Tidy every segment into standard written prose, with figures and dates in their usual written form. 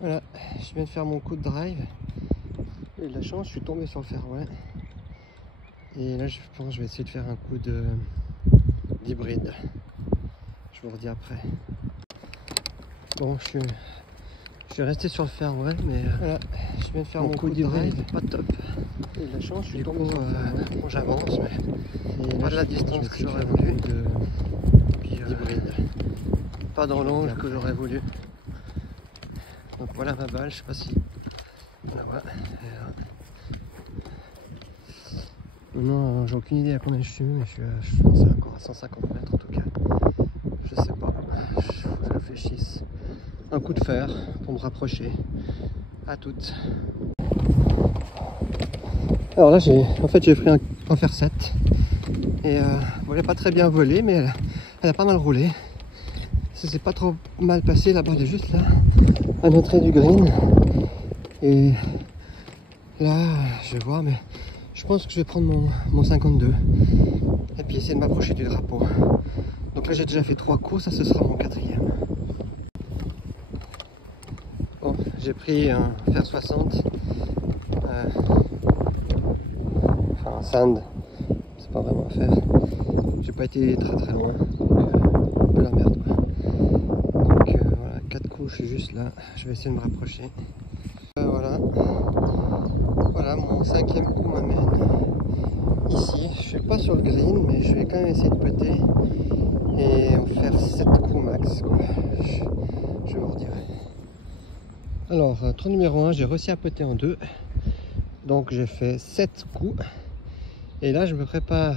Voilà, je viens de faire mon coup de drive. J'ai eu de la chance, je suis tombé sur le fairway. Et là, je pense que je vais essayer de faire un coup d'hybride. Je vous redis après. Bon, je suis resté sur le fairway, mais voilà, je viens de faire mon coup de drive, pas top. J'ai eu de la chance, je suis tombé sur le fairway. Bon, j'avance, mais pas de la distance que j'aurais voulu. D'hybride. Pas dans l'angle que j'aurais voulu. Donc voilà ma balle, je sais pas si on la voit. Non, j'ai aucune idée à combien je suis, mais je pense encore à 150 mètres en tout cas. Je sais pas, faut que je réfléchisse. Un coup de fer pour me rapprocher. À toutes. Alors là, j'ai pris un fer 7 et elle n'a pas très bien volé, mais elle a pas mal roulé. Ça s'est pas trop mal passé, la balle est juste là, à l'entrée du green. Et là, je vais voir, mais je pense que je vais prendre mon 52 et puis essayer de m'approcher du drapeau. Donc là, j'ai déjà fait 3 coups, ça ce sera mon 4e. Bon, j'ai pris un fer 60, enfin un sand, c'est pas vraiment un fer. J'ai pas été très loin, donc un peu la merde quoi. Donc voilà, 4 coups, je suis juste là, je vais essayer de me rapprocher. Voilà, mon 5e coup m'amène ici. Je suis pas sur le green, mais je vais quand même essayer de putter et en faire 7 coups max quoi. Je vous redirai. Alors, trou numéro 1, j'ai réussi à putter en 2, donc j'ai fait 7 coups et là je me prépare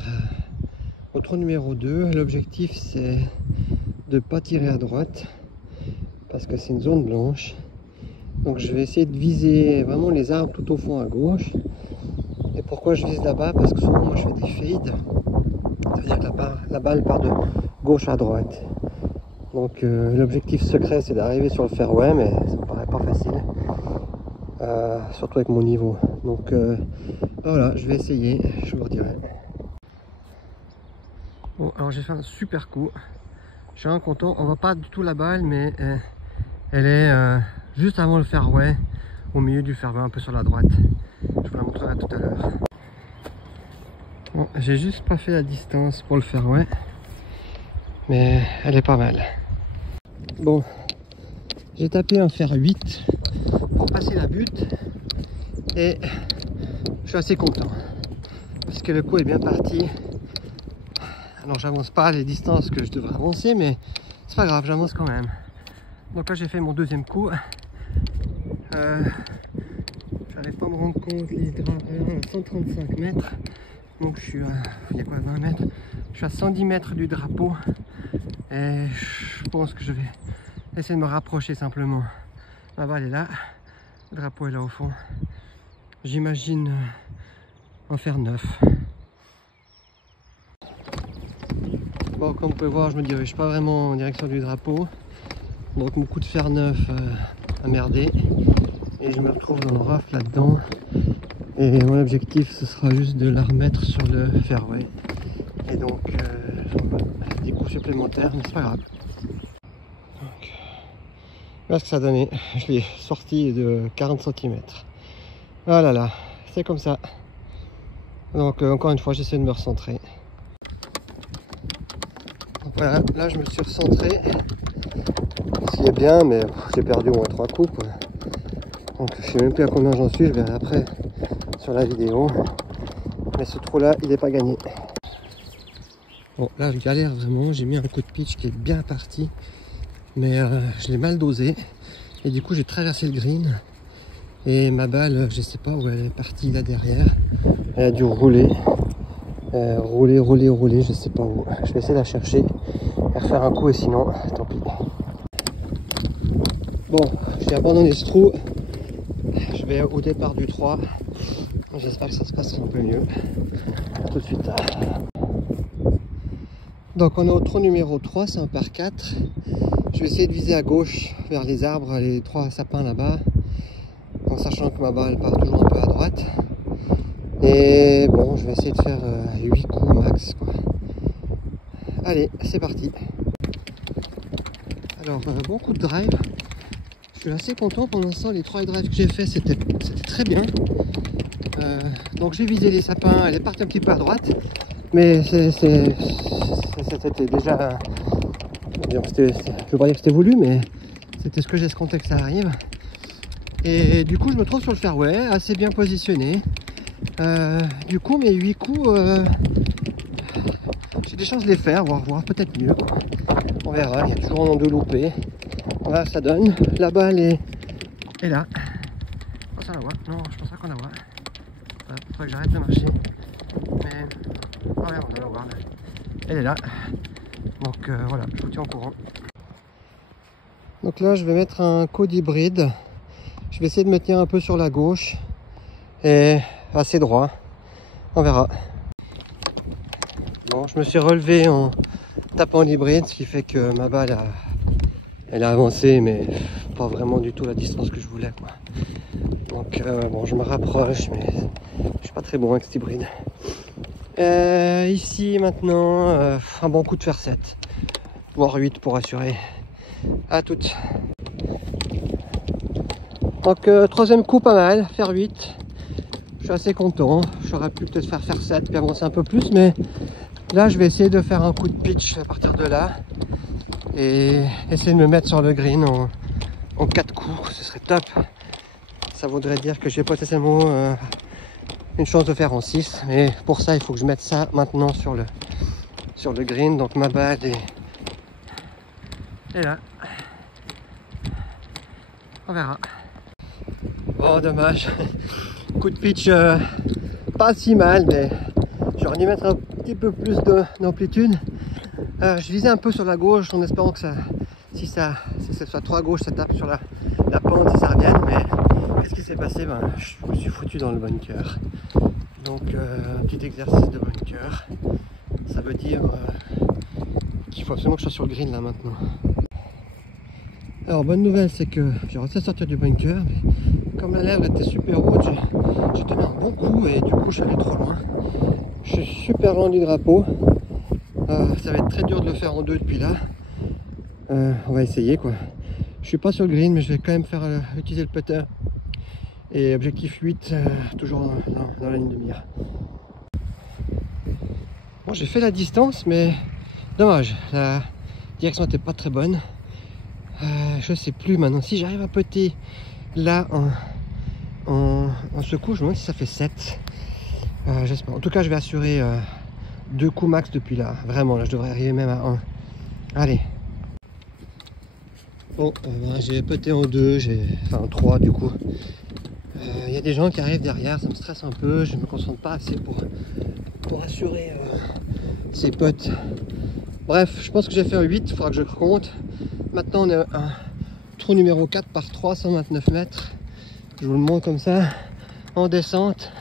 au trou numéro 2. L'objectif c'est de pas tirer à droite parce que c'est une zone blanche. Donc je vais essayer de viser vraiment les arbres tout au fond à gauche. Et pourquoi je vise là-bas? Parce que souvent moi je fais des fades. Ça veut dire que la balle part de gauche à droite. Donc l'objectif secret c'est d'arriver sur le fairway, mais ça me paraît pas facile. Surtout avec mon niveau. Donc voilà, je vais essayer, je vous redirai. Bon, alors j'ai fait un super coup. Je suis vraiment content. On voit pas du tout la balle, mais elle est juste avant le fairway, au milieu du fairway, un peu sur la droite. Je vous la montrerai tout à l'heure. Bon, j'ai juste pas fait la distance pour le fairway, mais elle est pas mal. Bon, j'ai tapé un fer 8 pour passer la butte et je suis assez content parce que le coup est bien parti. Alors j'avance pas les distances que je devrais avancer, mais c'est pas grave, j'avance quand même. Donc là j'ai fait mon 2e coup. J'arrive pas à me rendre compte, les draps à 135 mètres. Donc je suis à, il y a quoi, 20 mètres? Je suis à 110 mètres du drapeau. Et je pense que je vais essayer de me rapprocher simplement. Ma balle est là, le drapeau est là au fond. J'imagine en faire 9. Bon, comme vous pouvez voir, je me dirige pas vraiment en direction du drapeau. Donc mon coup de fer 9 a merdé. Et je me retrouve dans le rough là-dedans. Et mon objectif, ce sera juste de la remettre sur le fairway. Et donc, des coups supplémentaires, mais c'est pas grave. Donc, voilà ce que ça a donné. Je l'ai sorti de 40 cm. Voilà, là, c'est comme ça. Donc, encore une fois, j'essaie de me recentrer. Donc, voilà, là, je me suis recentré. Ce qui est bien, mais j'ai perdu au moins 3 coups, quoi. Donc, je sais même plus à combien j'en suis. Je verrai après sur la vidéo. Mais ce trou là il n'est pas gagné. Bon là je galère vraiment, j'ai mis un coup de pitch qui est bien parti, mais je l'ai mal dosé et du coup j'ai traversé le green et ma balle, je sais pas où elle est partie là derrière, elle a dû rouler, rouler, je sais pas où. Je vais essayer de la chercher et refaire un coup, et sinon tant pis. Bon, j'ai abandonné ce trou, je vais au départ du 3. J'espère que ça se passera un peu mieux. A tout de suite. Donc on est au trou numéro 3, c'est un par 4. Je vais essayer de viser à gauche vers les arbres, les 3 sapins là-bas, en sachant que ma balle part toujours un peu à droite. Et bon, je vais essayer de faire 8 coups max, quoi. Allez, c'est parti. Alors, bon coup de drive. Je suis assez content pour l'instant. Les 3 drives que j'ai fait, c'était très bien. Donc j'ai visé les sapins, elle est partie un petit peu à droite, mais c'était déjà, je veux pas dire que c'était voulu, mais c'était ce que j'escomptais que ça arrive. Et du coup je me trouve sur le fairway, assez bien positionné. Du coup mes 8 coups, j'ai des chances de les faire, voire peut-être mieux. On verra, il y a toujours un an de loupé. Voilà, ça donne. La balle est là. Oh, ça la voit. Non, je pense pas qu'on la voit. Il faudrait que j'arrête de marcher. Mais oh, ouais, on doit la voir. Là. Elle est là. Donc voilà, je vous tiens au courant. Donc là, je vais mettre un code hybride. Je vais essayer de me tenir un peu sur la gauche et assez droit. On verra. Bon, je me suis relevé en tapant l'hybride, ce qui fait que ma balle elle a avancé, mais pas vraiment du tout la distance que je voulais, quoi. Donc bon, je me rapproche, mais je suis pas très bon avec cet hybride. Ici maintenant, un bon coup de fer 7, voire 8 pour assurer. À toutes. Donc troisième coup pas mal, faire 8. Je suis assez content. J'aurais pu peut-être faire 7 puis avancer un peu plus, mais là je vais essayer de faire un coup de pitch à partir de là et essayer de me mettre sur le green en 4 coups. Ce serait top. Ça voudrait dire que j'ai potentiellement une chance de faire en 6, mais pour ça il faut que je mette ça maintenant sur le green. Donc ma balle est là. On verra. Oh dommage. Coup de pitch pas si mal, mais j'aurais dû mettre un petit peu plus d'amplitude. Je visais un peu sur la gauche en espérant que si ça soit trop à gauche, ça tape sur la pente et ça revienne, mais qu'est-ce qui s'est passé? Je me suis foutu dans le bunker. Donc un petit exercice de bunker. Ça veut dire qu'il faut absolument que je sois sur le green là maintenant. Alors bonne nouvelle, c'est que j'ai réussi à sortir du bunker, mais comme la lèvre était super haute, j'ai tenu un bon coup et du coup je suis allé trop loin. Je suis super loin du drapeau. Ça va être très dur de le faire en 2 depuis là. On va essayer quoi. Je suis pas sur le green, mais je vais quand même faire utiliser le putter. Et objectif 8, toujours dans la ligne de mire. Bon, j'ai fait la distance, mais dommage, la direction n'était pas très bonne. Je sais plus maintenant si j'arrive à putter là en ce coup. Je me demande si ça fait 7. J'espère. En tout cas, je vais assurer 2 coups max depuis là. Vraiment, là, je devrais arriver même à 1. Allez. Bon, j'ai putté en 2, enfin en 3 du coup. Il y a des gens qui arrivent derrière, ça me stresse un peu. Je ne me concentre pas assez pour assurer ces putts. Bref, je pense que j'ai fait un 8, il faudra que je compte. Maintenant, on est un trou numéro 4 par 3, 129 mètres. Je vous le montre comme ça, en descente.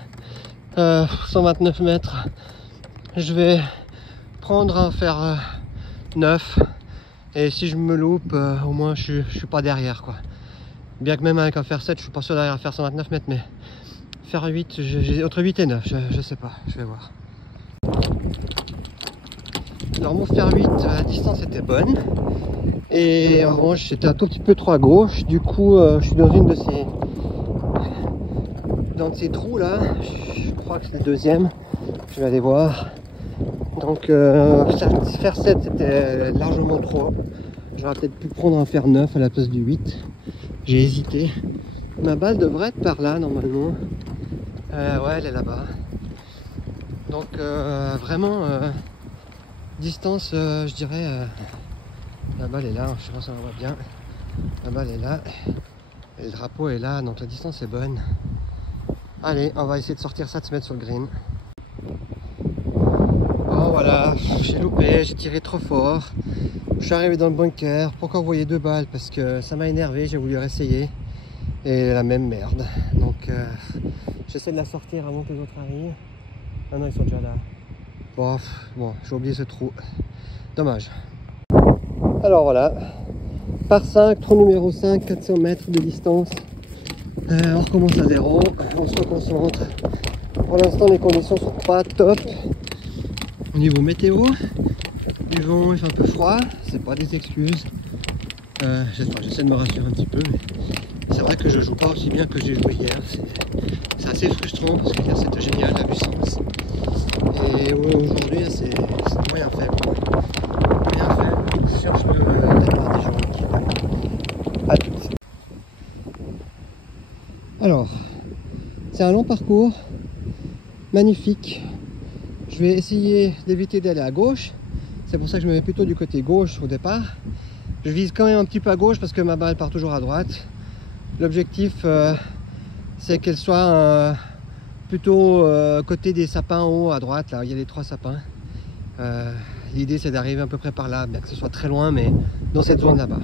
129 mètres. Je vais prendre un fer 9. Et si je me loupe, au moins je suis pas derrière, quoi. Bien que même avec un fer 7, je suis pas sûr derrière faire 129 mètres, mais fer 8, j'ai entre 8 et 9, je sais pas, je vais voir. Alors mon fer 8, la distance était bonne. Et en revanche, c'était un tout petit peu trop à gauche. Du coup, je suis dans une de ces trous là. Je crois que c'est le deuxième. Je vais aller voir. Donc, faire 7, c'était largement trop. J'aurais peut-être pu prendre un fer 9 à la place du 8. J'ai hésité. Ma balle devrait être par là normalement. Ouais, elle est là-bas. Donc, vraiment, distance, je dirais. La balle est là, je pense qu'on la voit bien. La balle est là. Et le drapeau est là, donc la distance est bonne. Allez, on va essayer de sortir ça, de se mettre sur le green. Oh voilà, j'ai loupé, j'ai tiré trop fort. Je suis arrivé dans le bunker. Pourquoi envoyer 2 balles? Parce que ça m'a énervé, j'ai voulu réessayer. Et la même merde. Donc j'essaie de la sortir avant que les autres arrivent. Ah non, ils sont déjà là. Bon, j'ai oublié ce trou. Dommage. Alors voilà, par 5, trou numéro 5, 400 mètres de distance. On recommence à 0, on se reconcentre. Pour l'instant, les conditions sont pas top. Au niveau météo, du vent, il fait un peu froid, c'est pas des excuses. J'essaie de me rassurer un petit peu, mais c'est vrai que je joue pas aussi bien que j'ai joué hier. C'est assez frustrant parce qu'il y a cette géniale la puissance. Et aujourd'hui, c'est moyen faible. Moyen faible, cherche de la part des gens qui vont. À tout de suite. Alors, c'est un long parcours, magnifique. Je vais essayer d'éviter d'aller à gauche. C'est pour ça que je me mets plutôt du côté gauche au départ. Je vise quand même un petit peu à gauche parce que ma balle part toujours à droite. L'objectif, c'est qu'elle soit plutôt côté des sapins en haut à droite. Là, il y a les 3 sapins. L'idée, c'est d'arriver à peu près par là, bien que ce soit très loin, mais dans cette zone là-bas.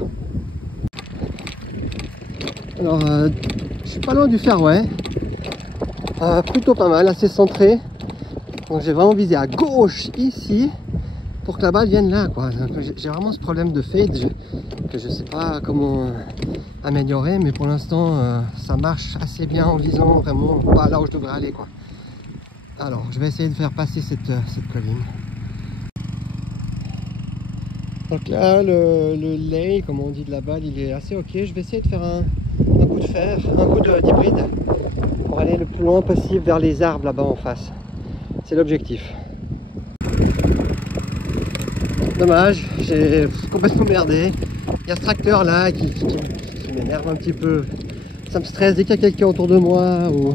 Alors, je suis pas loin du fairway. Plutôt pas mal, assez centré. Donc j'ai vraiment visé à gauche ici pour que la balle vienne là, quoi. J'ai vraiment ce problème de fade que je sais pas comment améliorer, mais pour l'instant ça marche assez bien en visant vraiment pas là où je devrais aller, quoi. Alors je vais essayer de faire passer cette colline. Donc là le lay, comme on dit, de la balle, il est assez ok. Je vais essayer de faire un coup de fer, un coup d'hybride pour aller le plus loin possible vers les arbres là-bas en face. C'est l'objectif. Dommage, j'ai complètement merdé. Il y a ce tracteur là qui m'énerve un petit peu. Ça me stresse dès qu'il y a quelqu'un autour de moi ou...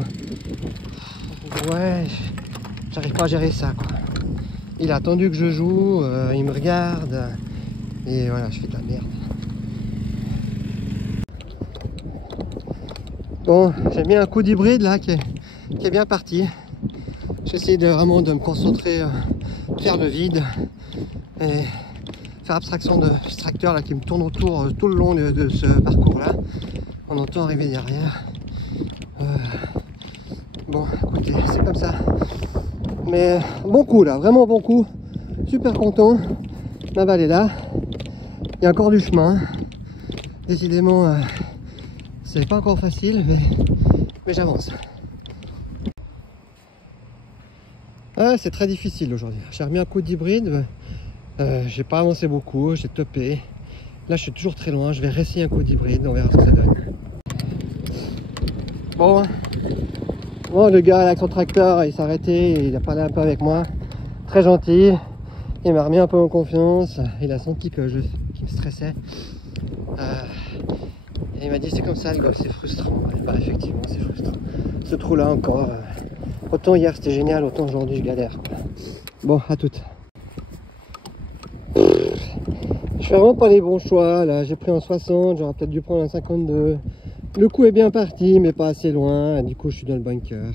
Ouais, j'arrive pas à gérer ça, quoi. Il a attendu que je joue, il me regarde et voilà, je fais de la merde. Bon, j'ai mis un coup d'hybride là qui est bien parti. J'essaie vraiment de me concentrer, faire le vide et faire abstraction de ce tracteur là qui me tourne autour tout le long de ce parcours là. On entend arriver derrière. Bon, écoutez, c'est comme ça. Mais bon coup là, vraiment bon coup. Super content. Ma balle est là. Il y a encore du chemin. Décidément, c'est pas encore facile, mais j'avance. C'est très difficile aujourd'hui. J'ai remis un coup d'hybride. J'ai pas avancé beaucoup, j'ai topé. Là, je suis toujours très loin. Je vais réessayer un coup d'hybride. On verra ce que ça donne. Bon, le gars avec son tracteur, il s'est arrêté. Il a parlé un peu avec moi. Très gentil. Il m'a remis un peu en confiance. Il a senti que qu'il me stressait. Et il m'a dit c'est comme ça le golf, c'est frustrant. Et bah effectivement c'est frustrant. Ce trou là encore. Autant hier c'était génial, autant aujourd'hui je galère, quoi. Bon, à toutes. Je fais vraiment pas les bons choix là. J'ai pris un 60, j'aurais peut-être dû prendre un 52. Le coup est bien parti mais pas assez loin. Du coup je suis dans le bunker.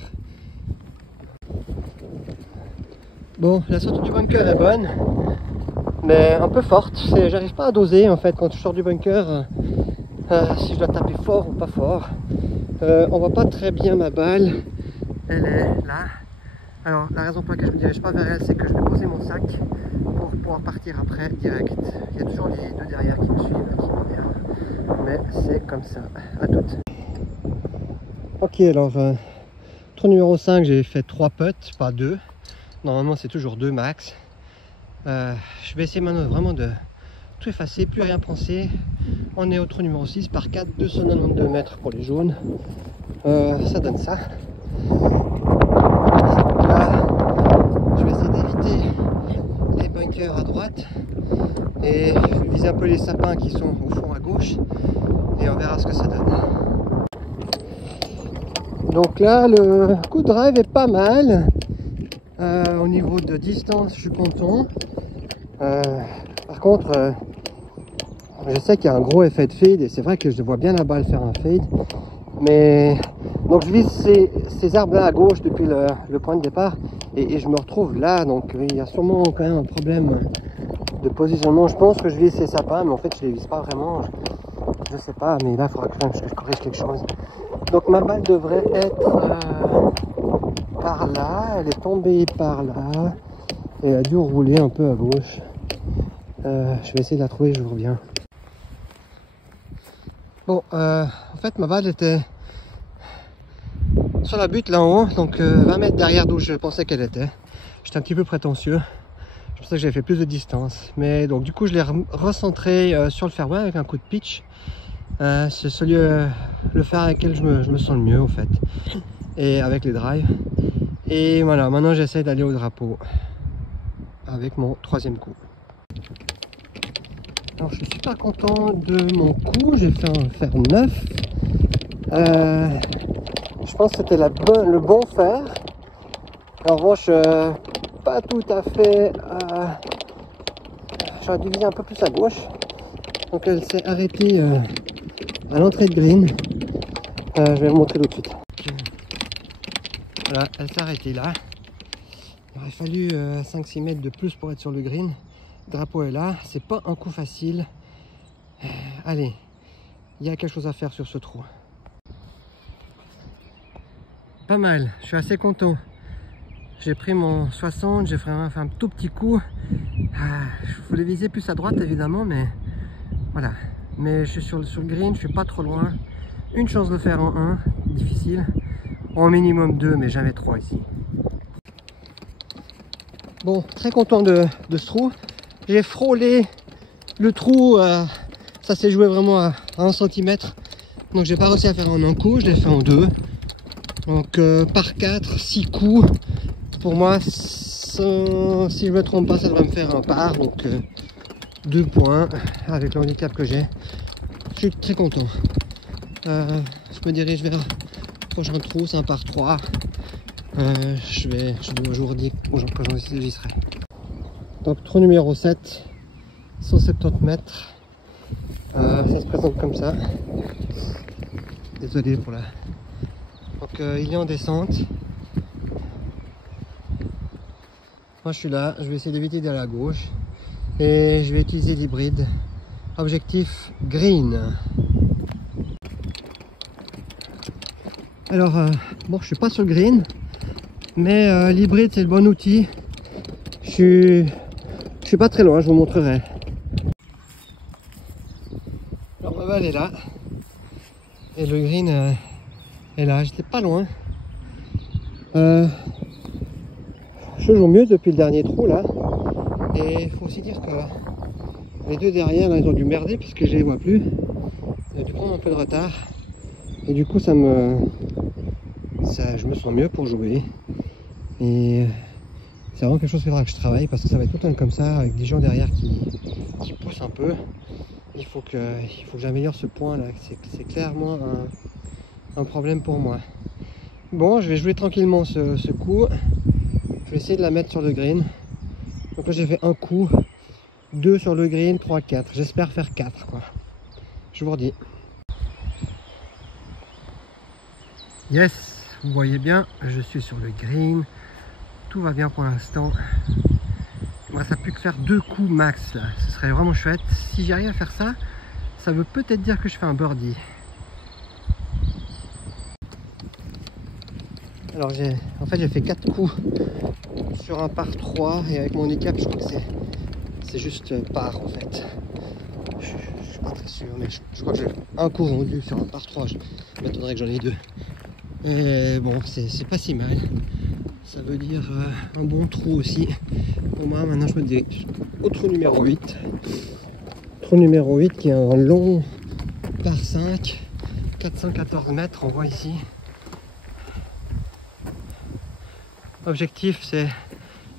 Bon, la sortie du bunker est bonne, mais un peu forte. J'arrive pas à doser en fait quand je sors du bunker. Si je dois taper fort ou pas fort. On voit pas très bien ma balle. Elle est là. Alors la raison pour laquelle je me dirige pas vers elle, c'est que je vais poser mon sac pour pouvoir partir après direct. Il y a toujours les deux derrière qui me suivent, qui m'emmerdent. Mais c'est comme ça. À toutes. Ok, alors trou numéro 5, j'ai fait 3 putts, pas 2. Normalement c'est toujours 2 max. Je vais essayer maintenant vraiment de tout effacer, plus rien penser. On est au trou numéro 6 par 4, 292 mètres pour les jaunes. Ça donne ça. Donc là, je vais essayer d'éviter les bunkers à droite et je vais viser un peu les sapins qui sont au fond à gauche et on verra ce que ça donne. Donc là, le coup de drive est pas mal. Au niveau de distance, je suis content. Par contre, je sais qu'il y a un gros effet de fade et c'est vrai que je vois bien la balle faire un fade. Mais donc je vise ces arbres là à gauche depuis le point de départ et je me retrouve là. Donc il y a sûrement quand même un problème de positionnement. Je pense que je vise ces sapins, mais en fait je les vise pas vraiment. Je sais pas, mais là il faudra que je corrige quelque chose. Donc ma balle devrait être par là. Elle est tombée par là et elle a dû rouler un peu à gauche. Je vais essayer de la trouver, je vous reviens. Bon, en fait ma balle était sur la butte là en haut, donc 20 mètres derrière d'où je pensais qu'elle était. J'étais un petit peu prétentieux. Je pour ça que j'ai fait plus de distance. Mais donc du coup je l'ai recentré sur le fairway avec un coup de pitch. C'est le fer avec lequel je me sens le mieux en fait. Et avec les drives. Et voilà, maintenant j'essaie d'aller au drapeau avec mon troisième coup. Alors je suis super content de mon coup, j'ai fait un fer 9. Je pense que c'était le bon fer. En revanche, pas tout à fait. J'aurais dû viser un peu plus à gauche. Donc elle s'est arrêtée à l'entrée de green. Je vais vous montrer tout de suite. Voilà, elle s'est arrêtée là. Il aurait fallu 5-6 mètres de plus pour être sur le green. Le drapeau est là, c'est pas un coup facile. Allez, il y a quelque chose à faire sur ce trou. Pas mal, je suis assez content. J'ai pris mon 60, j'ai fait un tout petit coup. Je voulais viser plus à droite évidemment, mais voilà. Mais je suis sur le green, je suis pas trop loin. Une chance de le faire en 1, difficile. En minimum 2, mais jamais 3 ici. Bon, très content de ce trou. J'ai frôlé le trou, ça s'est joué vraiment à 1 cm. Donc j'ai pas réussi à faire en un coup, je l'ai fait en 2. Donc par 4, 6 coups. Pour moi, si je me trompe pas, ça devrait me faire un par. Donc 2 points avec le handicap que j'ai. Je suis très content. Je me dirige vers le prochain trou, c'est un par 3. Je vous aujourd'hui quand j'y serai. Donc trou numéro 7, 170 mètres. Ça se présente comme ça. Désolé pour la... Donc il est en descente. Moi je suis là, je vais essayer d'éviter d'aller à gauche. Et je vais utiliser l'hybride. Objectif green. Alors, bon, je suis pas sur le green. Mais l'hybride c'est le bon outil. Je suis pas très loin, je vous montrerai. Alors ma balle est là. Et le green est là, j'étais pas loin. Je joue mieux depuis le dernier trou là. Et il faut aussi dire que les deux derrière là, ils ont dû merder parce que je les vois plus. J'ai dû prendre un peu de retard. Et du coup je me sens mieux pour jouer. Et c'est vraiment quelque chose qu'il faudra que je travaille parce que ça va être tout le temps comme ça avec des gens derrière qui poussent un peu. Il faut que j'améliore ce point là. C'est clairement un problème pour moi. Bon, je vais jouer tranquillement ce coup. Je vais essayer de la mettre sur le green. Donc là j'ai fait un coup, 2 sur le green, 3, 4. J'espère faire 4 quoi. Je vous redis. Yes, vous voyez bien, je suis sur le green. Tout va bien pour l'instant. Moi ça n'a plus que faire 2 coups max là. Ce serait vraiment chouette. Si j'arrive à faire ça, ça veut peut-être dire que je fais un birdie. Alors j'ai fait 4 coups sur un par 3 et avec mon handicap je crois que c'est juste par en fait. Je suis pas très sûr mais je crois que j'ai un coup rendu sur un par 3. Je m'étonnerais que j'en ai 2. Et bon c'est pas si mal. Ça veut dire un bon trou aussi. Pour moi maintenant je me dirige au trou numéro 8. Trou numéro 8 qui est un long par 5. 414 mètres on voit ici. Objectif c'est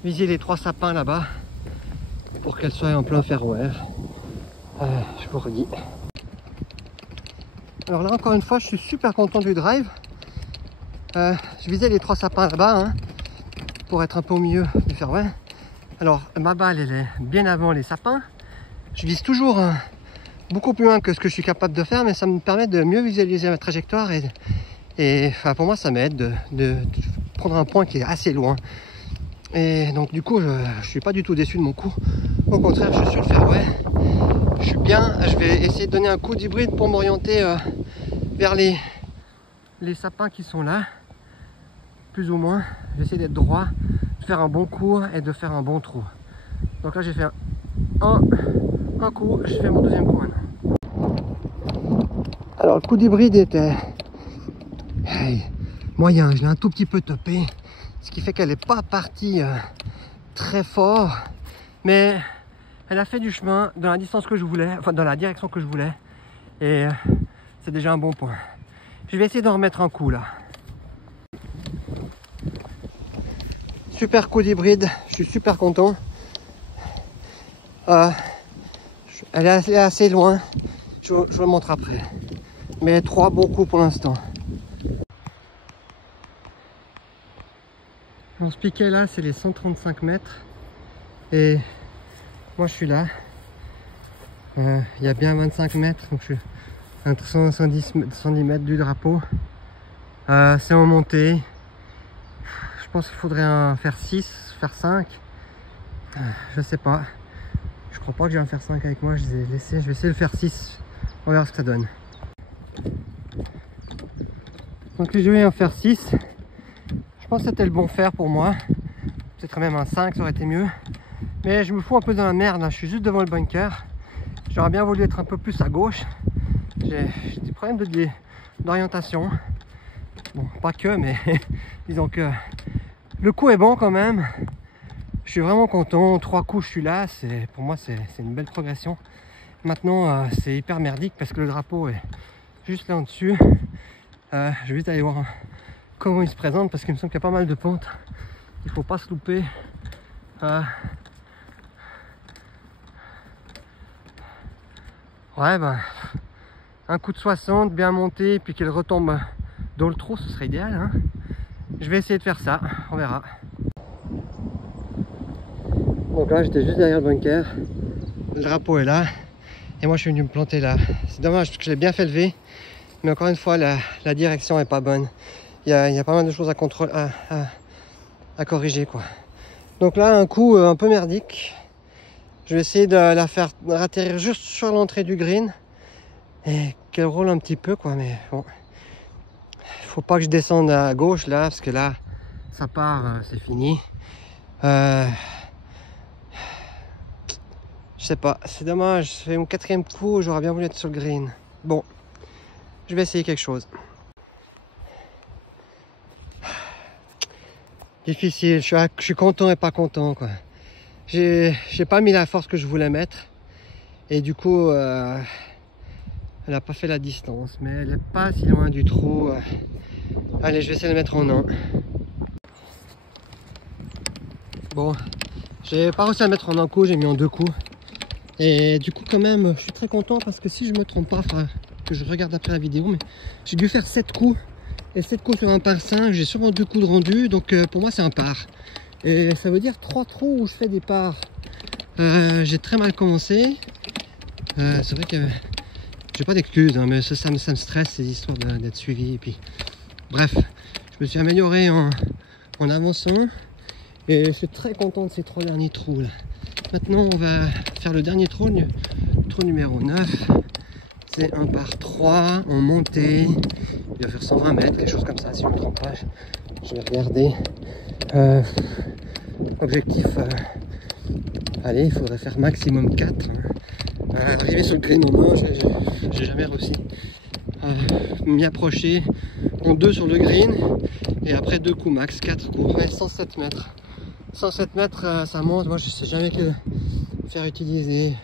viser les 3 sapins là-bas pour qu'elles soient en plein fairway. Je vous redis. Alors là encore une fois je suis super content du drive. Je visais les 3 sapins là-bas hein, pour être un peu au milieu du fairway. Alors ma balle elle est bien avant les sapins. Je vise toujours beaucoup plus loin que ce que je suis capable de faire, mais ça me permet de mieux visualiser ma trajectoire et enfin, pour moi ça m'aide de prendre un point qui est assez loin. Et donc du coup je suis pas du tout déçu de mon coup. Au contraire je suis sur le fairway. Je suis bien. Je vais essayer de donner un coup d'hybride pour m'orienter vers les sapins qui sont là. Plus ou moins. Je vais essayer d'être droit, de faire un bon coup et de faire un bon trou. Donc là j'ai fait un coup, je fais mon deuxième coup maintenant. Alors le coup d'hybride était moyen, je l'ai un tout petit peu topé, ce qui fait qu'elle n'est pas partie très fort. Mais elle a fait du chemin dans la distance que je voulais, enfin dans la direction que je voulais. Et c'est déjà un bon point. Je vais essayer d'en remettre un coup là. Super coup d'hybride, je suis super content. Elle est assez loin, je vous le montre après. Mais 3 bons coups pour l'instant. Mon piquet là, c'est les 135 mètres. Et moi je suis là. Il y a bien 25 mètres, donc je suis entre 110 mètres du drapeau. C'est en montée. Je pense qu'il faudrait faire 6, faire 5. Je sais pas. Je crois pas que je vais en faire 5 avec moi. Je les ai laissés. Je vais essayer de faire 6. On verra ce que ça donne. Donc je vais en faire 6. Je pense que c'était le bon fer pour moi. Peut-être même un 5, ça aurait été mieux. Mais je me fous un peu dans la merde. Là. Je suis juste devant le bunker. J'aurais bien voulu être un peu plus à gauche. J'ai des problèmes d'orientation. Bon, pas que, mais disons que le coup est bon quand même. Je suis vraiment content. 3 coups, je suis là. Pour moi, c'est une belle progression. Maintenant, c'est hyper merdique parce que le drapeau est juste là en dessus. Je vais vite aller voir comment il se présente parce qu'il me semble qu'il y a pas mal de pentes. Il faut pas se louper. Ouais, ben, un coup de 60 bien monté, puis qu'il retombe dans le trou, ce serait idéal. Hein. Je vais essayer de faire ça, on verra. Donc là, j'étais juste derrière le bunker. Le drapeau est là. Et moi, je suis venu me planter là. C'est dommage parce que je l'ai bien fait lever. Mais encore une fois, la direction est pas bonne. Il y a pas mal de choses à contrôler, à corriger, quoi. Donc là, un coup un peu merdique. Je vais essayer de la faire atterrir juste sur l'entrée du green. Et qu'elle roule un petit peu, quoi. Mais bon. Il faut pas que je descende à gauche, là. Parce que là, ça part, c'est fini. Je sais pas, c'est dommage, c'est mon 4e coup, j'aurais bien voulu être sur le green. Bon, je vais essayer quelque chose. Difficile, je suis content et pas content, quoi. J'ai pas mis la force que je voulais mettre. Et du coup, elle a pas fait la distance, mais elle est pas si loin du trou. Allez, je vais essayer de la mettre en 1. Bon, j'ai pas réussi à mettre en un coup, j'ai mis en 2 coups. Et du coup quand même je suis très content parce que si je me trompe pas, enfin que je regarde après la vidéo, mais j'ai dû faire 7 coups. Et 7 coups sur un par 5, j'ai sûrement 2 coups de rendu, donc pour moi c'est un par. Et ça veut dire 3 trous où je fais des pars. J'ai très mal commencé. C'est vrai que j'ai pas d'excuses, hein, mais ça me stresse ces histoires d'être suivi. Et puis, bref, je me suis amélioré en avançant. Et je suis très content de ces 3 derniers trous là. Maintenant on va faire le dernier trou, trou numéro 9. C'est un par 3 en montée. Il va faire 120 mètres, quelque chose comme ça si je ne me trompe pas. Je vais regarder. Objectif, allez, il faudrait faire maximum 4. Arriver sur le green en 1, j'ai jamais réussi. M'y approcher en 2 sur le green. Et après 2 coups max, 4 coups. Ouais, 107 mètres. 107 mètres, ça monte. Moi, je sais jamais que faire utiliser.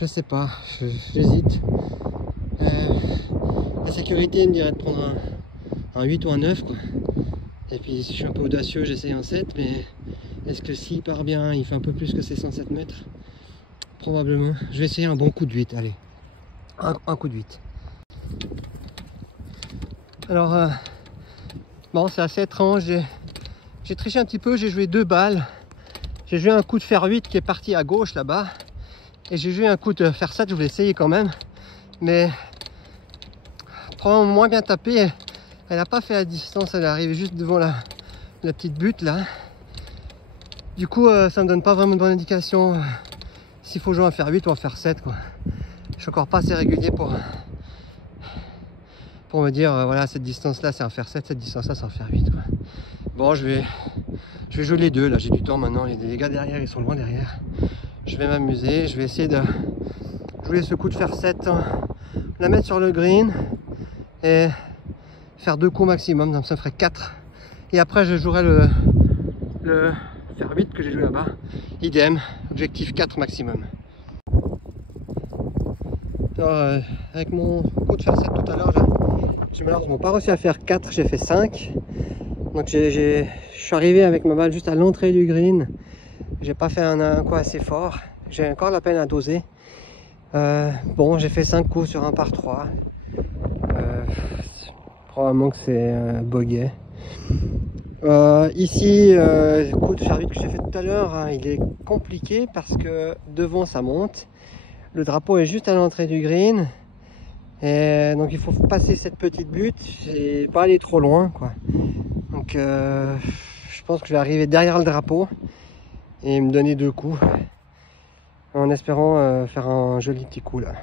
Je sais pas, j'hésite. La sécurité me dirait de prendre un 8 ou un 9, quoi. Et puis, si je suis un peu audacieux, j'essaye un 7. Mais est-ce que s'il part bien, il fait un peu plus que ces 107 mètres? Probablement. Je vais essayer un bon coup de 8. Allez, un coup de 8. Alors, bon, c'est assez étrange. J'ai triché un petit peu, j'ai joué 2 balles. J'ai joué un coup de fer 8 qui est parti à gauche là-bas. Et j'ai joué un coup de fer 7, je voulais essayer quand même. Mais probablement moins bien tapé. Elle n'a pas fait la distance, elle est arrivée juste devant la petite butte là. Du coup, ça me donne pas vraiment de bonne indication s'il faut jouer un fer 8 ou un fer 7, quoi. Je suis encore pas assez régulier pour me dire, voilà, cette distance-là c'est un fer 7, cette distance-là c'est un fer 8, quoi. Bon, je vais jouer les deux, là j'ai du temps maintenant, les gars derrière ils sont loin derrière. Je vais m'amuser, je vais essayer de jouer ce coup de fer 7, la mettre sur le green et faire 2 coups maximum, donc ça me ferait 4. Et après je jouerai le faire 8 que j'ai joué là-bas. Idem, objectif 4 maximum. Alors, avec mon coup de faire 7 tout à l'heure, j'ai malheureusement pas réussi à faire 4, j'ai fait 5. Donc je suis arrivé avec ma balle juste à l'entrée du green. J'ai pas fait un coup assez fort. J'ai encore la peine à doser. Bon, j'ai fait 5 coups sur un par 3. Probablement que c'est bogey. Ici, le coup de faire 8 que j'ai fait tout à l'heure, hein, il est compliqué parce que devant ça monte. Le drapeau est juste à l'entrée du green. Et donc il faut passer cette petite butte et pas aller trop loin, quoi. Donc je pense que je vais arriver derrière le drapeau et me donner 2 coups en espérant faire un joli petit coup là.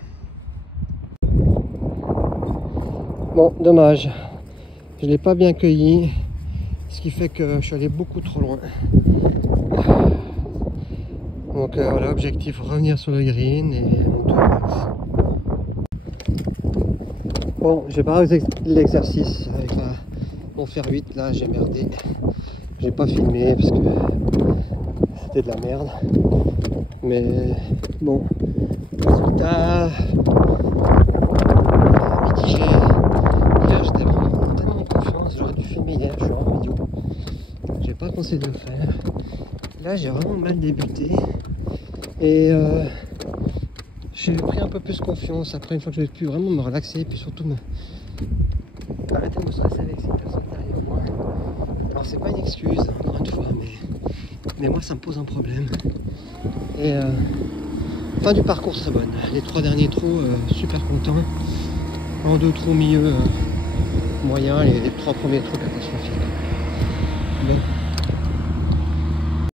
Bon, dommage, je l'ai pas bien cueilli, ce qui fait que je suis allé beaucoup trop loin. Donc voilà, objectif revenir sur le green et on tourne max. Bon, j'ai pas réussi l'exercice avec mon fer 8 là, j'ai merdé. J'ai pas filmé parce que c'était de la merde. Mais bon, résultat mitigé. Hier j'étais vraiment tellement en confiance, j'aurais dû filmer hier, je suis vraiment idiot. J'ai pas pensé de le faire. Là j'ai vraiment mal débuté. Et j'ai pris un peu plus confiance après, une fois que j'ai pu vraiment me relaxer et puis surtout arrêter de me stresser avec ces personnes derrière moi. Alors c'est pas une excuse, encore une fois, mais moi ça me pose un problème. Et fin du parcours très bonne. Les 3 derniers trous super contents. En 2 trous milieu moyen, les 3 premiers trous catastrophiques. Bon.